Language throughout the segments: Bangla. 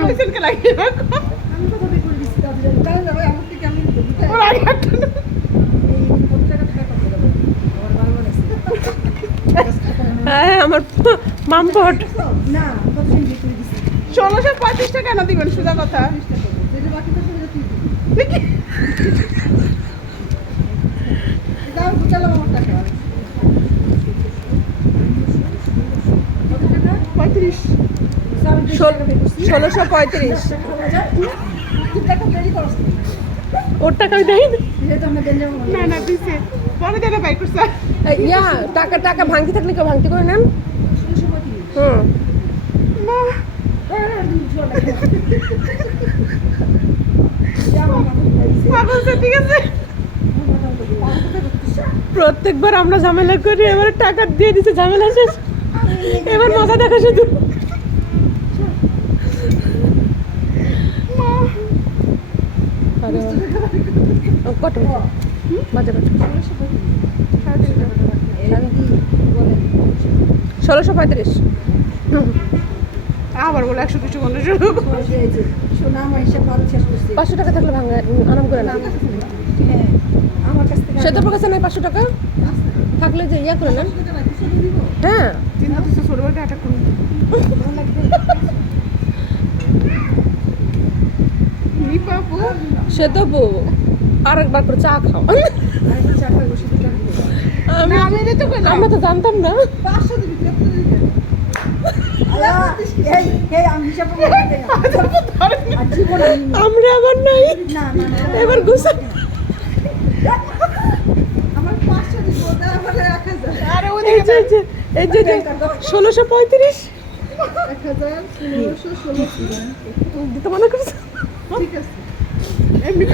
কইছেন কে লাগিয়ে আমি তো কবে করে দিচ্ছি তাদের জন্য তাহলে যাবে আমার থেকে আমি ওর আগে একটা টাকা টাকা আমার হ্যাঁ মামপট। না ষোলোশো পঁয়ত্রিশটা কেন দিবেন? সোজা কথা। বাকি থাকবে সেটা তুই দিবি দেখি দাও বুঝালাম আমার টাকা কত টাকা পঁয়ত্রিশ আমি বিশ টাকা বের করছি। ষোলোশো পঁয়ত্রিশ। ওর টাকা দেয় যেহেতু আমরা গেঞ্জাম না না দিছে। পরে দেনা বাই করছে। ইয়া টাকা টাকা ভাঙতি থাকলে কেউ ভাঙতি করে নেন। হুম। ঠিক আছে। প্রত্যেকবার আমরা ঝামেলা করি এবার টাকা দিয়ে দিচ্ছে ঝামেলা শেষ। এবার মজা দেখা শুধু। কত বাজে ষোলোশো পঁয়ত্রিশ। আবার বলে একশো শেষ করছি। পাঁচশো টাকা থাকলে ভাঙা আরাম করে না আমার কাছ সে তোর কাছে নাই পাঁচশো টাকা থাকলে যে ইয়া করে নেন। হ্যাঁ চিন্তা করছে ছোট একটা সে তো বউ আরেকবার করে চা খাও। আমরা তো জানতাম না। আমরা আবার নাই। এবার গুছা ষোলোশো পঁয়ত্রিশ? মনে ঠিক আছে। এমনি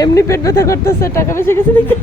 এমনি পেট ব্যথা করতেছে টাকা বেশি গেছে নাকি